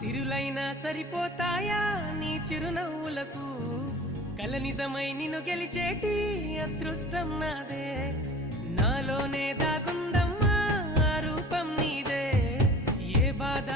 సిరులైనా సరిపోతాయా నీ చిరునవ్వులకు కల నిజమై నిన్ను గెలిచేటి అదృష్టం నాదే నాలోనే దాగుందమ్మా ఆ రూపం నీదే ఏ బాధ